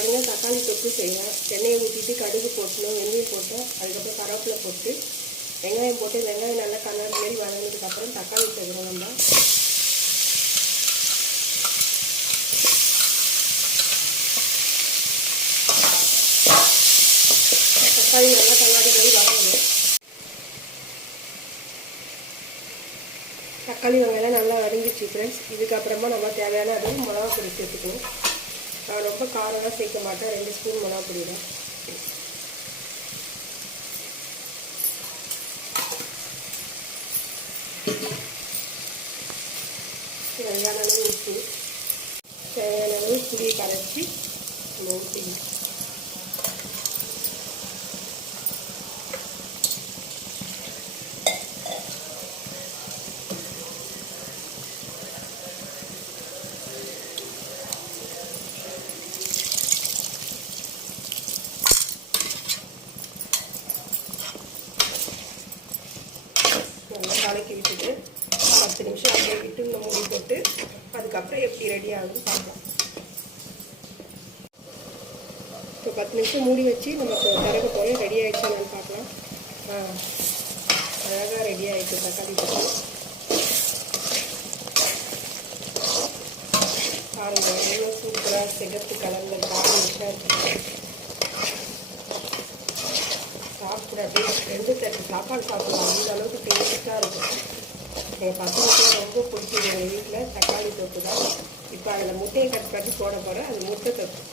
பாருங்கள், தக்காளி தொக்கு செய்வேன். எண்ணெயை ஊற்றிட்டு கடுகு போட்டணும், வெந்தயம் போட்டு அதுக்கப்புறம் கருவேப்பிலை போட்டு வெங்காயம் போட்டு வெங்காயம் நல்லா கலர் மாரி வதங்கினதுக்கப்புறம் தக்காளி சேர்க்குறோம். நம்ம தக்காளி நல்லா கண்ணாடி மாதிரி வதங்கணும். தக்காளி வெங்காயம் நல்லா வதங்கிச்சு ஃப்ரெண்ட்ஸ். இதுக்கப்புறமா நம்ம தேவையான அளவு மிளகா பொடி சேர்த்துக்கணும். நான் ரொம்ப காரம்லாம் சேர்க்க மாட்டேன், 2 ஸ்பூன் மிளகா பொடி தான். தேவையான அளவு உப்பு, தேவையான அளவு புளியை கரைச்சி நம்ம ஊற்றிக்கணும். நல்லா கலக்கி விட்டுட்டு 10 நிமிஷம் அப்படியே விட்டு இந்த மூடி போட்டு அதுக்கப்புறம் எப்படி ரெடி ஆகுதுன்னு பார்க்கலாம். இப்போ 10 நிமிஷம் மூடி வச்சு நம்ம திறக்க போய் ரெடி ஆகிடுச்சான்னு பார்க்கலாம். அழகாக ரெடி ஆகிடுச்சு தக்காளி தொக்கு. பாருங்கள், எவ்வளோ சூப்பராக சிகப்பு கலரில் காம்பினேஷனாக இருக்குது. சாப்பிட அப்படியே 2 தட்டு சாப்பாடு சாப்பிடலாம், அந்த அளவுக்கு டேஸ்ட்டாக இருக்கும். எங்கள் பசங்களுக்குலாம் ரொம்ப பிடிச்சது எங்கள் வீட்டில் தக்காளி தொக்கு தான். இப்போ அதில் முட்டையை கட் பண்ணி போட போகிறேன். அது முட்டை தொக்கு.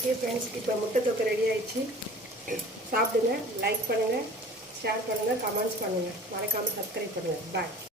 ஓகே ஃப்ரெண்ட்ஸ், இப்போ முட்டை தொக்கு ரெடி ஆயிடுச்சு. சாப்பிடுங்க, லைக் பண்ணுங்கள், ஷேர் பண்ணுங்கள், கமெண்ட்ஸ் பண்ணுங்கள், மறக்காமல் சப்ஸ்கிரைப் பண்ணுங்கள். பாய்.